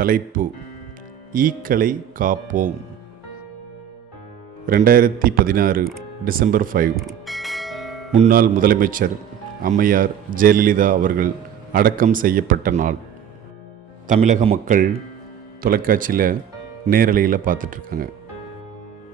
தலைப்பு ஈக்களை காப்போம். 2016 டிசம்பர் 5 முன்னாள் முதலமைச்சர் அம்மையார் ஜெயலலிதா அவர்கள் அடக்கம் செய்யப்பட்ட நாள். தமிழக மக்கள் தொலைக்காட்சியில் நேரலையில் பார்த்துட்ருக்காங்க.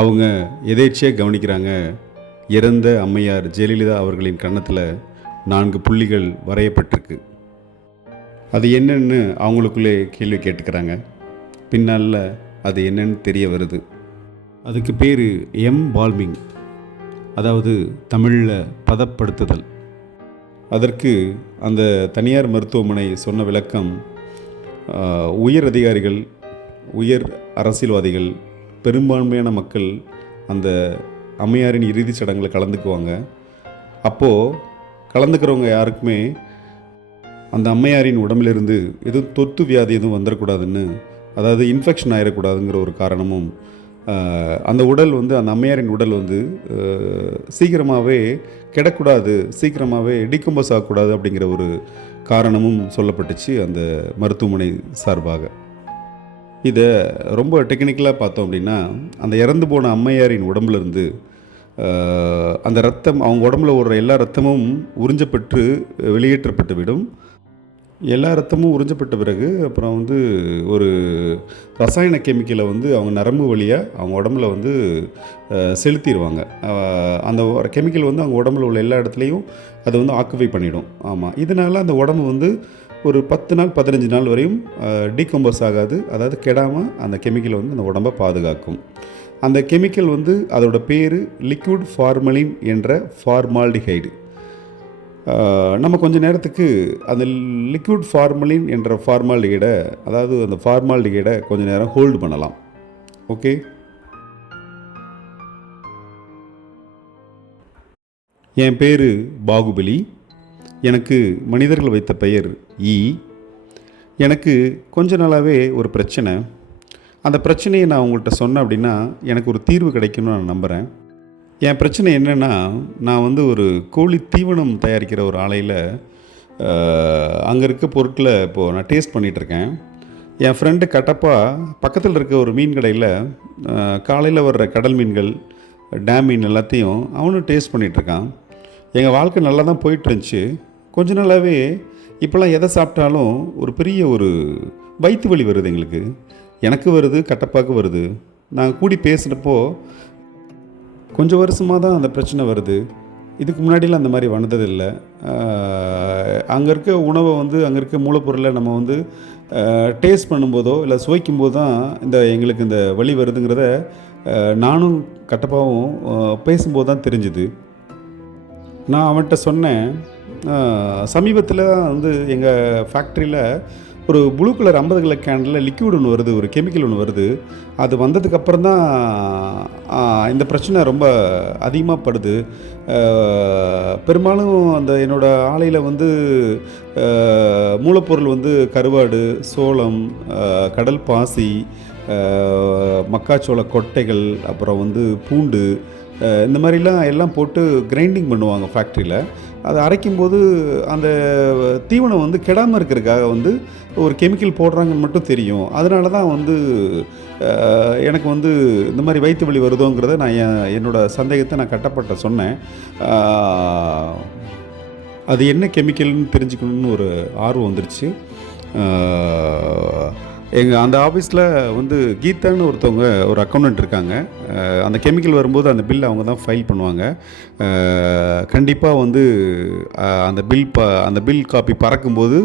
அவங்க எதேச்சியாக கவனிக்கிறாங்க, இறந்த அம்மையார் ஜெயலலிதா அவர்களின் கன்னத்தில் 4 புள்ளிகள் வரையப்பட்டிருக்கு. அது என்னன்னு அவங்களுக்குள்ளே கேள்வி கேட்டுக்கிறாங்க. பின்னால் அது என்னன்னு தெரிய வருது. அதுக்கு பேர் எம்பால்மிங், அதாவது தமிழில் பதப்படுத்துதல். அதற்கு அந்த தனியார் மருத்துவமனை சொன்ன விளக்கம், உயர் அதிகாரிகள், உயர் அரசியல்வாதிகள், பெரும்பான்மையான மக்கள் அந்த அம்மையாரின் இறுதிச் சடங்கில் கலந்துக்குவாங்க. அப்போது கலந்துக்கிறவங்க யாருக்குமே அந்த அம்மையாரின் உடம்பிலிருந்து எதுவும் தொத்து வியாதி எதுவும் வந்துடக்கூடாதுன்னு, அதாவது இன்ஃபெக்ஷன் ஆகிடக்கூடாதுங்கிற ஒரு காரணமும், அந்த உடல் அந்த அம்மையாரின் உடல் சீக்கிரமாகவே கிடக்கூடாது, சீக்கிரமாகவே டிகம்போஸ் ஆகக்கூடாது அப்படிங்கிற ஒரு காரணமும் சொல்லப்பட்டுச்சு அந்த மருத்துவமனை சார்பாக. இதை ரொம்ப டெக்னிக்கலாக பார்த்தோம் அப்படின்னா, அந்த இறந்து போன அம்மையாரின் உடம்புலேருந்து அந்த ரத்தம், அவங்க உடம்புல ஓடுற எல்லா ரத்தமும் உறிஞ்சப்பட்டு வெளியேற்றப்பட்டு விடும். எல்லா ரத்தமும் உறிஞ்சப்பட்ட பிறகு அப்புறம் ஒரு ரசாயன கெமிக்கலை அவங்க நரம்பு வழியாக அவங்க உடம்புல செலுத்திடுவாங்க. அந்த கெமிக்கல் அவங்க உடம்புல உள்ள எல்லா இடத்துலையும் அதை ஆக்குபை பண்ணிடும். ஆமாம், இதனால் அந்த உடம்பு ஒரு 10 நாள் 15 நாள் வரையும் டீகம்போஸ் ஆகாது, அதாவது கெடாமல் அந்த கெமிக்கல் அந்த உடம்பை பாதுகாக்கும். அந்த கெமிக்கல் அதோட பேர் லிக்விட் ஃபார்மலின் என்ற ஃபார்மால்டிஹைடு. நம்ம கொஞ்ச நேரத்துக்கு அந்த லிக்விட் ஃபார்மலின் என்ற ஃபார்மால்டிஹைடை, அதாவது அந்த ஃபார்மால்டிஹைடை கொஞ்ச நேரம் ஹோல்டு பண்ணலாம். ஓகே, என் பேர் பாகுபலி. எனக்கு மனிதர்கள் வைத்த பெயர் ஈ. எனக்கு கொஞ்ச நாளாகவே ஒரு பிரச்சனை. அந்த பிரச்சனையை நான் உங்கள்கிட்ட சொன்னேன் அப்படின்னா எனக்கு ஒரு தீர்வு கிடைக்கும்னு நான் நம்புகிறேன். என் பிரச்சனை என்னென்னா, நான் ஒரு கோழி தீவனம் தயாரிக்கிற ஒரு ஆலையில் அங்கே இருக்க பொருட்களை இப்போது நான் டேஸ்ட் பண்ணிகிட்ருக்கேன். என் ஃப்ரெண்டு கட்டப்பா பக்கத்தில் இருக்க ஒரு மீன் கடையில் காலையில் வர்ற கடல் மீன்கள், டேம் மீன் எல்லாத்தையும் அவனும் டேஸ்ட் பண்ணிகிட்ருக்கான். எங்கள் வாழ்க்கை நல்லா தான் போயிட்டுருந்துச்சு. கொஞ்ச நாளாகவே இப்போல்லாம் எதை சாப்பிட்டாலும் ஒரு பெரிய ஒரு வயிற்று வலி வருது. எங்களுக்கு, எனக்கு வருது, கட்டப்பாக்கு வருது. நாங்கள் கூடி பேசுகிறப்போ கொஞ்சம் வருஷமாக தான் அந்த பிரச்சனை வருது. இதுக்கு முன்னாடிலாம் அந்த மாதிரி வந்ததில்லை. அங்கே இருக்க உணவை அங்கே இருக்க மூலப்பொருளை நம்ம டேஸ்ட் பண்ணும்போதோ இல்லை சுவைக்கும்போது தான் எங்களுக்கு இந்த வலி வருதுங்கிறத நானும் கட்டப்பாவும் பேசும்போது தான் தெரிஞ்சுது. நான் அவன்கிட்ட சொன்னேன், சமீபத்தில் எங்கள் ஃபேக்ட்ரியில் ஒரு ப்ளூ கலர் 50 கலர் கேனில் லிக்விட் ஒன்று வருது, ஒரு கெமிக்கல் ஒன்று வருது. அது வந்ததுக்கப்புறம் தான் இந்த பிரச்சனை ரொம்ப அதிகமாக படுது. பெரும்பாலும் என்னோடய ஆலையில் மூலப்பொருள் கருவாடு, சோளம், கடல் பாசி, மக்காச்சோள கொட்டைகள், அப்புறம் பூண்டு, இந்த மாதிரிலாம் எல்லாம் போட்டு கிரைண்டிங் பண்ணுவாங்க ஃபேக்ட்ரியில். அதை அரைக்கும்போது அந்த தீவனம் கெடாமல் இருக்கிறதுக்காக ஒரு கெமிக்கல் போடுறாங்கன்னு மட்டும் தெரியும். அதனால தான் எனக்கு இந்த மாதிரி வயிற்று வலி வருதோங்கிறத நான் என்னோடய சந்தேகத்தை நான் கட்டப்பட்ட சொன்னேன். அது என்ன கெமிக்கல்னு தெரிஞ்சுக்கணுன்னு ஒரு ஆர்வம் வந்துருச்சு. எங்கள் அந்த ஆஃபீஸில் கீதான்னு ஒருத்தவங்க, ஒரு அக்கௌண்டன்ட் இருக்காங்க. அந்த கெமிக்கல் வரும்போது அந்த பில் அவங்க தான் ஃபைல் பண்ணுவாங்க. கண்டிப்பாக அந்த பில் காப்பி பறக்கும்போது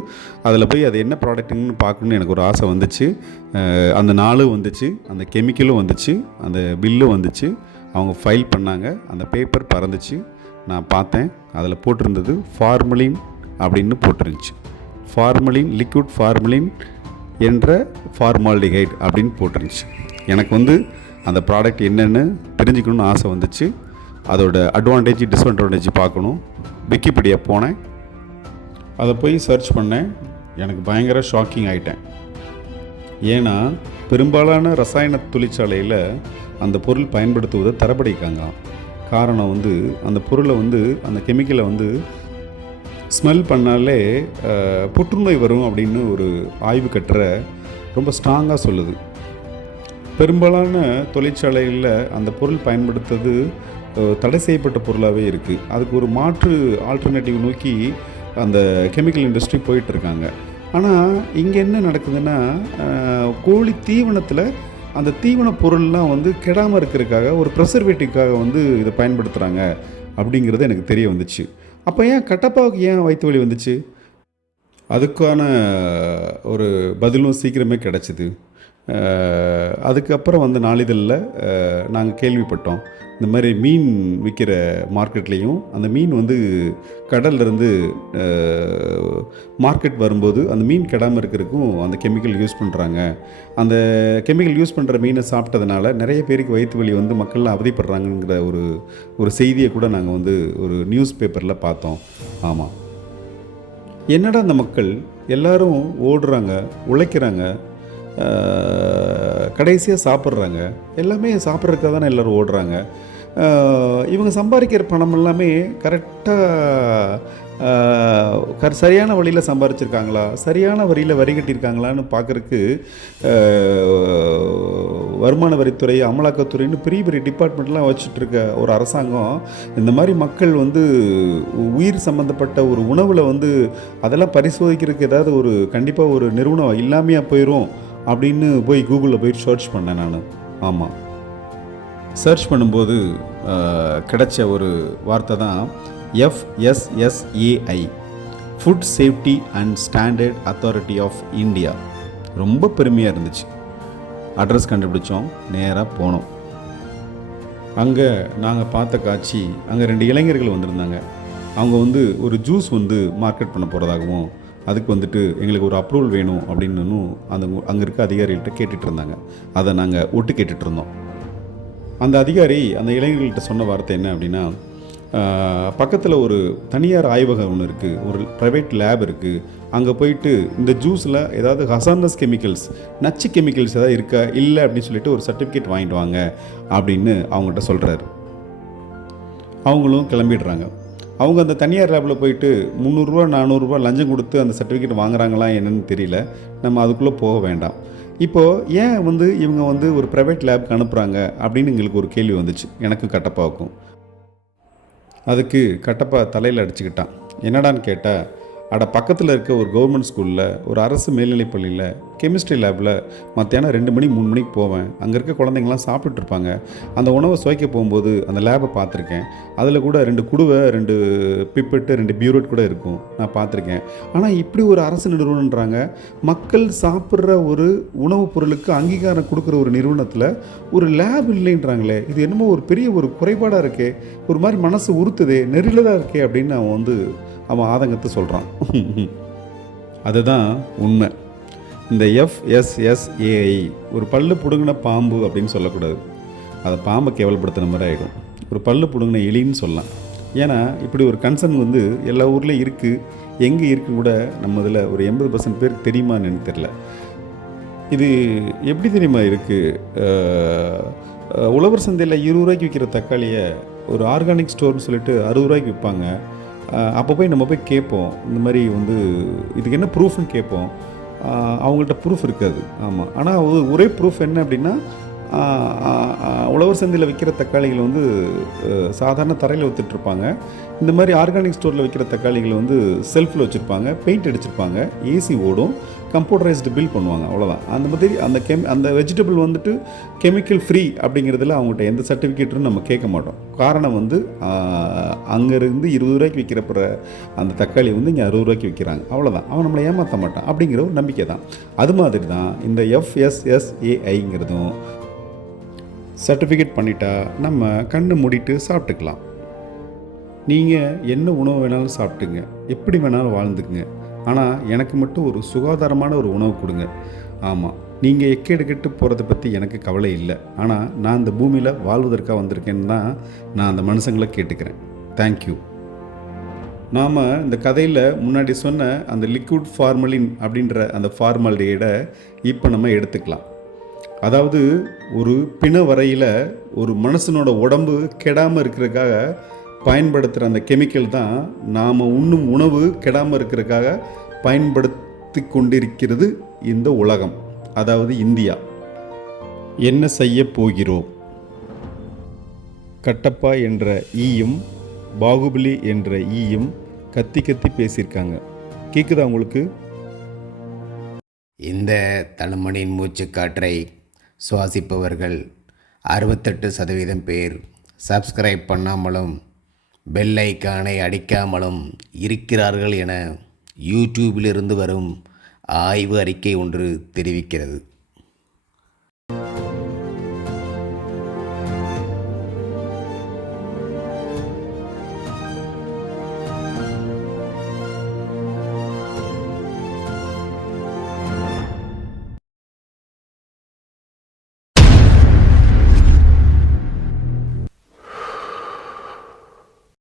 அதில் போய் அது என்ன ப்ராடக்ட்டுன்னு பார்க்கணுன்னு எனக்கு ஒரு ஆசை வந்துச்சு. அந்த நாளும் வந்துச்சு, அந்த கெமிக்கலும் வந்துச்சு, அந்த பில்லும் வந்துச்சு. அவங்க ஃபைல் பண்ணாங்க, அந்த பேப்பர் பறந்துச்சு. நான் பார்த்தேன், அதில் போட்டிருந்தது ஃபார்மலின் அப்படின்னு போட்டிருந்துச்சு. ஃபார்மலின், லிக்விட் ஃபார்மலின் என்ற ஃபார்மால்டிஹைட் அப்படின்னு போட்டிருந்துச்சு. எனக்கு அந்த ப்ராடக்ட் என்னென்னு தெரிஞ்சுக்கணுன்னு ஆசை வந்துச்சு. அதோட அட்வான்டேஜ், டிஸ்அட்வான்டேஜ் பார்க்கணும். விக்கிபீடியா போனேன், அதை போய் சர்ச் பண்ணேன். எனக்கு பயங்கர ஷாக்கிங் ஆகிட்டேன். ஏன்னா பெரும்பாலான ரசாயன தொழிற்சாலையில் அந்த பொருள் பயன்படுத்துவதை தரப்படிக்காங்க. காரணம் அந்த பொருளை அந்த கெமிக்கலை ஸ்மெல் பண்ணாலே புற்றுநோய் வரும் அப்படின்னு ஒரு ஆய்வு கட்டுற ரொம்ப ஸ்ட்ராங்காக சொல்லுது. பெரும்பாலான தொழிற்சாலைகளில் அந்த பொருள் பயன்படுத்துறது தடை செய்யப்பட்ட பொருளாகவே இருக்குது. அதுக்கு ஒரு மாற்று ஆல்டர்னேட்டிவ் நோக்கி அந்த கெமிக்கல் இண்டஸ்ட்ரி போயிட்டுருக்காங்க. ஆனால் இங்கே என்ன நடக்குதுன்னா, கோழி தீவனத்தில் அந்த தீவன பொருள்லாம் வந்து கெடாமல் இருக்கிறதுக்காக ஒரு ப்ரெசர்வேட்டிவ்க்காக வந்து இதை பயன்படுத்துகிறாங்க அப்படிங்கிறது எனக்கு தெரிய வந்துச்சு. அப்போ ஏன் கட்டப்பாவுக்கு ஏன் வயிற்று வலி வந்துச்சு? அதுக்கான ஒரு பதிலும் சீக்கிரமே கிடச்சிது. அதுக்கப்புறம் வந்து நாளிதழில் நாங்கள் கேள்விப்பட்டோம், இந்த மாதிரி மீன் விற்கிற மார்க்கெட்லேயும் அந்த மீன் வந்து கடல்லேருந்து மார்க்கெட் வரும்போது அந்த மீன் கெடாமல் இருக்கிறதுக்கும் அந்த கெமிக்கல் யூஸ் பண்ணுறாங்க. அந்த கெமிக்கல் யூஸ் பண்ணுற மீனை சாப்பிட்டதுனால நிறைய பேருக்கு வயிற்று வலி வந்து மக்கள்லாம் அவதிப்படுறாங்கங்கிற ஒரு செய்தியை கூட நாங்கள் வந்து ஒரு நியூஸ் பேப்பரில் பார்த்தோம். ஆமாம், என்னடா அந்த மக்கள் எல்லாரும் ஓடுறாங்க, உழைக்கிறாங்க, கடைசியாக சாப்பிட்றாங்க, எல்லாமே சாப்பிட்றதுக்காக தானே எல்லோரும் ஓடுறாங்க. இவங்க சம்பாதிக்கிற பணம் எல்லாமே கரெக்டாக சரியான வழியில் சம்பாதிச்சிருக்காங்களா, சரியான வரியில் வரி கட்டியிருக்காங்களான்னு பார்க்குறக்கு வருமான வரித்துறை, அமலாக்கத்துறைன்னு பெரிய பெரிய டிபார்ட்மெண்ட்லாம் வச்சுட்ருக்க ஒரு அரசாங்கம் இந்த மாதிரி மக்கள் வந்து உயிர் சம்மந்தப்பட்ட ஒரு உணவில் வந்து அதெல்லாம் பரிசோதிக்கிறதுக்கு ஏதாவது ஒரு கண்டிப்பாக ஒரு நிறுவனம் இல்லாமையாக போயிடும் அப்படின்னு போய் கூகுளில் போய் சர்ச் பண்ணேன் நான். ஆமாம், சர்ச் பண்ணும்போது கிடைச்ச ஒரு வார்த்தை தான் FSSAI, food safety and standard authority of India. ரொம்ப பெருமையாக இருந்துச்சு. அட்ரஸ் கண்டுபிடிச்சோம், நேராக போனோம். அங்கே நாங்கள் பார்த்த காட்சி, அங்கே 2 இளைஞர்கள் வந்திருந்தாங்க. அவங்க வந்து ஒரு ஜூஸ் வந்து மார்க்கெட் பண்ண போகிறதாகவும் அதுக்கு வந்துட்டு எங்களுக்கு ஒரு அப்ரூவல் வேணும் அப்படின்னு அங்கே இருக்க அதிகாரிகள்கிட்ட கேட்டுட்டு இருந்தாங்க. அதை நாங்கள் ஒட்டு கேட்டுட்டு இருந்தோம். அந்த அதிகாரி அந்த இளைஞர்கள்ட்ட சொன்ன வார்த்தை என்ன அப்படின்னா, பக்கத்தில் ஒரு தனியார் ஆய்வகம் ஒன்று இருக்குது, ஒரு ப்ரைவேட் லேப் இருக்குது, அங்கே போயிட்டு இந்த ஜூஸில் ஏதாவது ஹசானஸ் கெமிக்கல்ஸ், நச்சு கெமிக்கல்ஸ் ஏதாவது இருக்கா இல்லை அப்படின்னு சொல்லிட்டு ஒரு சர்டிஃபிகேட் வாங்கிட்டு வாங்க அப்படின்னு அவங்ககிட்ட சொல்கிறாரு. அவங்களும் கிளம்பிடுறாங்க. அவங்க அந்த தனியார் லேபில் போயிட்டு 300 ரூபா 400 ரூபா லஞ்சம் கொடுத்து அந்த சர்டிஃபிகேட் வாங்குறாங்களா என்னன்னு தெரியல. நம்ம அதுக்குள்ளே போக வேண்டாம். இப்போது ஏன் வந்து இவங்க வந்து ஒரு ப்ரைவேட் லேப்க்கு அனுப்புகிறாங்க அப்படின்னு எங்களுக்கு ஒரு கேள்வி வந்துச்சு, எனக்கும் கட்டப்பாவுக்கும். அதுக்கு கட்டப்பா தலையில் அடிச்சுக்கிட்டான். என்னடான்னு கேட்டால், பக்கத்தில் இருக்க ஒரு கவர்மெண்ட் ஸ்கூலில், ஒரு அரசு மேல்நிலைப் பள்ளியில் கெமிஸ்ட்ரி லேபில் மத்தியானம் 2 மணி 3 மணிக்கு போவேன். அங்கே இருக்க குழந்தைங்களாம் சாப்பிட்டுருப்பாங்க. அந்த உணவை சுவைக்க போகும்போது அந்த லேபை பார்த்துருக்கேன். அதில் கூட 2 குடுவை, 2 பிப்பெட்டு, 2 பியூரெட் கூட இருக்கும், நான் பார்த்துருக்கேன். ஆனால் இப்படி ஒரு அரசு நிறுவனன்றாங்க, மக்கள் சாப்பிட்ற ஒரு உணவுப் பொருளுக்கு அங்கீகாரம் கொடுக்குற ஒரு நிறுவனத்தில் ஒரு லேப் இல்லைன்றாங்களே, இது என்னமோ ஒரு பெரிய ஒரு குறைபாடாக இருக்கே, ஒரு மாதிரி மனசு உறுத்துதே, நெறிலதாக இருக்கே அப்படின்னு அவன் ஆதங்கத்தை சொல்கிறான். அதுதான் உண்மை. இந்த FSSAI ஒரு பல்லு பிடுங்கின பாம்பு அப்படின்னு சொல்லக்கூடாது. அதை பாம்பை கேவலப்படுத்துகிற மாதிரி ஆகிடும். ஒரு பல்லு பிடுங்கின எலின்னு சொல்லலாம். ஏன்னா இப்படி ஒரு கன்சர்ன் வந்து எல்லா ஊர்லேயும் இருக்குது. எங்கே இருக்குன்னு கூட நம்ம இதில் ஒரு 80% பேருக்கு தெரியுமான்னு எனக்கு தெரியல. இது எப்படி தெரியுமா இருக்குது, உழவர் சந்தையில் 20 ரூபாய்க்கு விற்கிற தக்காளியை ஒரு ஆர்கானிக் ஸ்டோர்னு சொல்லிட்டு 60 ரூபாய்க்கு விற்பாங்க. அப்போ நம்ம போய் கேட்போம், இந்த மாதிரி வந்து இதுக்கு என்ன ப்ரூஃப்னு கேட்போம். அவங்கள்ட்ட ப்ரூஃப் இருக்காது. ஆமாம், ஆனால் ஒரே ப்ரூஃப் என்ன அப்படின்னா, உழவர் சந்தையில் விற்கிற தக்காளிகள் வந்து சாதாரண தரையில் விற்றுட்ருப்பாங்க. இந்த மாதிரி ஆர்கானிக் ஸ்டோரில் விற்கிற தக்காளிகள் வந்து செல்ஃபில் வச்சுருப்பாங்க, பெயிண்ட் அடிச்சிருப்பாங்க, ஏசி ஓடும், கம்ப்யூட்டரைஸ்டு பில் பண்ணுவாங்க, அவ்வளோதான். அந்த மாதிரி அந்த வெஜிடபிள் வந்துட்டு கெமிக்கல் ஃப்ரீ அப்படிங்கிறதுல அவங்ககிட்ட எந்த சர்டிஃபிகேட்டும் நம்ம கேட்க மாட்டோம். காரணம் வந்து அங்கேருந்து 20 ரூபாய்க்கு விற்கிறப்ப அந்த தக்காளி வந்து இங்கே 60 ரூபாய்க்கு விற்கிறாங்க, அவ்வளோதான். அவன் நம்மளை ஏமாற்ற மாட்டான் அப்படிங்கிற ஒரு நம்பிக்கை தான். அது மாதிரி தான் இந்த FSSAIங்கிறதும். சர்டிஃபிகேட் பண்ணிட்டா நம்ம கண்ணை மூடிட்டு சாப்பிட்டுக்கலாம். நீங்கள் என்ன உணவு வேணாலும் சாப்பிட்டுங்க, எப்படி வேணாலும் வாழ்ந்துக்குங்க, ஆனால் எனக்கு மட்டும் ஒரு சுகாதாரமான ஒரு உணவு கொடுங்க. ஆமாம், நீங்கள் எக்கேடு கெட்டு போகிறத பற்றி எனக்கு கவலை இல்லை. ஆனால் நான் இந்த பூமியில் வாழ்வதற்காக வந்திருக்கேன்னு தான் நான் அந்த மனுஷங்களை கேட்டுக்கிறேன். தேங்க்யூ. நாம் இந்த கதையில் முன்னாடி சொன்ன அந்த லிக்விட் ஃபார்மலின் அப்படின்ற அந்த ஃபார்மால்டிஹைடை இப்போ நம்ம எடுத்துக்கலாம். அதாவது ஒரு பிண வரையில் ஒரு மனுஷனோட உடம்பு கெடாமல் இருக்கிறதுக்காக பயன்படுத்துகிற அந்த கெமிக்கல் தான் நாம் உண்ணும் உணவு கெடாமல் இருக்கிறதுக்காக பயன்படுத்தி கொண்டிருக்கிறது இந்த உலகம். அதாவது இந்தியா. என்ன செய்ய போகிறோம்? கட்டப்பா என்ற ஈயும் பாகுபலி என்ற ஈயும் கத்தி கத்தி பேசியிருக்காங்க. கேட்குதா உங்களுக்கு? இந்த தனுமனின் மூச்சுக்காற்றை சுவாசிப்பவர்கள் 68% பேர் சப்ஸ்கிரைப் பண்ணாமலும் பெல் ஐக்கானை அடிக்காமலும் இருக்கிறார்கள் என யூடியூபிலிருந்து வரும் ஆய்வு அறிக்கை ஒன்று தெரிவிக்கிறது.